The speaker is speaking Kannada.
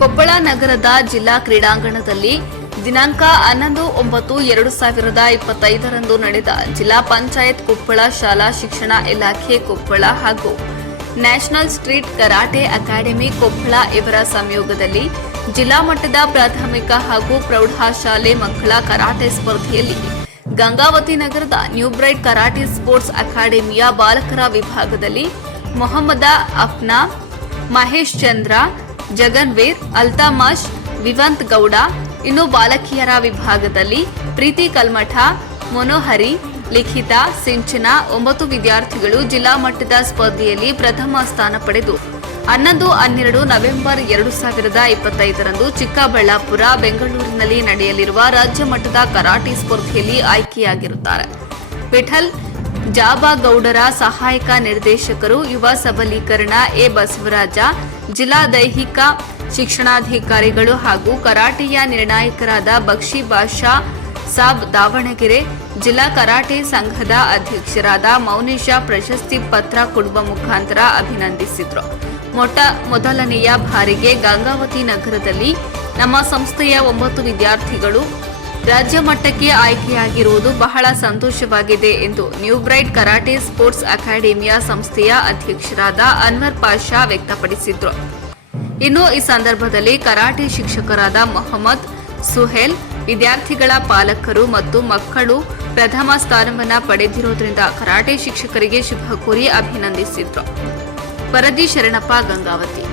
ಕೊಪ್ಪಳ ನಗರದ ಜಿಲ್ಲಾ ಕ್ರೀಡಾಂಗಣದಲ್ಲಿ ದಿನಾಂಕ ಹನ್ನೊಂದು, ಒಂಬತ್ತು, ಎರಡು ಸಾವಿರದ ಇಪ್ಪತ್ತೈದರಂದು ನಡೆದ ಜಿಲ್ಲಾ ಪಂಚಾಯತ್ ಕೊಪ್ಪಳ ಶಾಲಾ ಶಿಕ್ಷಣ ಇಲಾಖೆ ಕೊಪ್ಪಳ ಹಾಗೂ national street karate academy Koppal ಇವರ ಸಂಯೋಗದಲ್ಲಿ ಜಿಲ್ಲಾ ಮಟ್ಟದ ಪ್ರಾಥಮಿಕ ಹಾಗೂ ಪ್ರೌಢಶಾಲೆ ಮಕ್ಕಳ ಕರಾಟೆ ಸ್ಪರ್ಧೆಯಲ್ಲಿ ಗಂಗಾವತಿ ನಗರದ ನ್ಯೂ ಬ್ರೈಟ್ ಕರಾಟೆ ಸ್ಪೋರ್ಟ್ಸ್ ಅಕಾಡೆಮಿಯ ಬಾಲಕರ ವಿಭಾಗದಲ್ಲಿ ಮೊಹಮ್ಮದ ಅಫ್ನಾ, ಮಹೇಶ್ ಚಂದ್ರ ಜಗನ್ವೀರ್ ಅಲ್ತಾಮಾಶ್ ವಿವಂತ್ ಗೌಡ, ಇನ್ನು ಬಾಲಕಿಯರ ವಿಭಾಗದಲ್ಲಿ ಪ್ರೀತಿ ಕಲ್ಮಠ, ಮನೋಹರಿ, ಲಿಖಿತ, ಸಿಂಚನ ಒಂಬತ್ತು ವಿದ್ಯಾರ್ಥಿಗಳು ಜಿಲ್ಲಾ ಮಟ್ಟದ ಸ್ಪರ್ಧೆಯಲ್ಲಿ ಪ್ರಥಮ ಸ್ಥಾನ ಪಡೆದು, ಹನ್ನೊಂದು, ಹನ್ನೆರಡು ನವೆಂಬರ್ ಎರಡು ಸಾವಿರದ ಇಪ್ಪತ್ತೈದರಂದು ಚಿಕ್ಕಬಳ್ಳಾಪುರ, ಬೆಂಗಳೂರಿನಲ್ಲಿ ನಡೆಯಲಿರುವ ರಾಜ್ಯ ಮಟ್ಟದ ಕರಾಟೆ ಸ್ಪರ್ಧೆಯಲ್ಲಿ ಆಯ್ಕೆಯಾಗಿರುತ್ತಾರೆ. ವಿಠಲ್ ಜಾಬಾಗೌಡರ ಸಹಾಯಕ ನಿರ್ದೇಶಕರು ಯುವ ಸಬಲೀಕರಣ ಎ ಬಸವರಾಜ, ಜಿಲ್ಲಾ ದೈಹಿಕ ಶಿಕ್ಷಣಾಧಿಕಾರಿಗಳು ಹಾಗೂ ಕರಾಟೆಯ ನಿರ್ಣಾಯಕರಾದ ಬಕ್ಷಿ ಬಾಷಾ ಸಾಬ್ ದಾವಣಗೆರೆ, ಜಿಲ್ಲಾ ಕರಾಟೆ ಸಂಘದ ಅಧ್ಯಕ್ಷರಾದ ಮೌನೇಶ ಪ್ರಶಸ್ತಿ ಪತ್ರ ಕೊಡುವ ಮುಖಾಂತರ ಅಭಿನಂದಿಸಿದ್ರು. ಮೊಟ್ಟ ಮೊದಲನೆಯ ಬಾರಿಗೆ ಗಂಗಾವತಿ ನಗರದಲ್ಲಿ ನಮ್ಮ ಸಂಸ್ಥೆಯ ಒಂಬತ್ತು ವಿದ್ಯಾರ್ಥಿಗಳು ರಾಜ್ಯ ಮಟ್ಟಕ್ಕೆ ಆಯ್ಕೆಯಾಗಿರುವುದು ಬಹಳ ಸಂತೋಷವಾಗಿದೆ ಎಂದು ನ್ಯೂ ಬ್ರೈಟ್ ಕರಾಟೆ ಸ್ಪೋರ್ಟ್ಸ್ ಅಕಾಡೆಮಿಯ ಸಂಸ್ಥೆಯ ಅಧ್ಯಕ್ಷರಾದ ಅನ್ವರ್ ಪಾಷಾ ವ್ಯಕ್ತಪಡಿಸಿದ್ರು. ಇನ್ನು ಈ ಸಂದರ್ಭದಲ್ಲಿ ಕರಾಟೆ ಶಿಕ್ಷಕರಾದ ಮೊಹಮ್ಮದ್ ಸುಹೇಲ್, ವಿದ್ಯಾರ್ಥಿಗಳ ಪಾಲಕರು ಮತ್ತು ಮಕ್ಕಳು ಪ್ರಥಮ ಸ್ಥಾನವನ್ನು ಪಡೆದಿರುವುದರಿಂದ ಕರಾಟೆ ಶಿಕ್ಷಕರಿಗೆ ಶುಭ ಕೋರಿ ಅಭಿನಂದಿಸಿದ್ರು. ವರದಿ ಶರಣಪ್ಪ ಗಂಗಾವತಿ.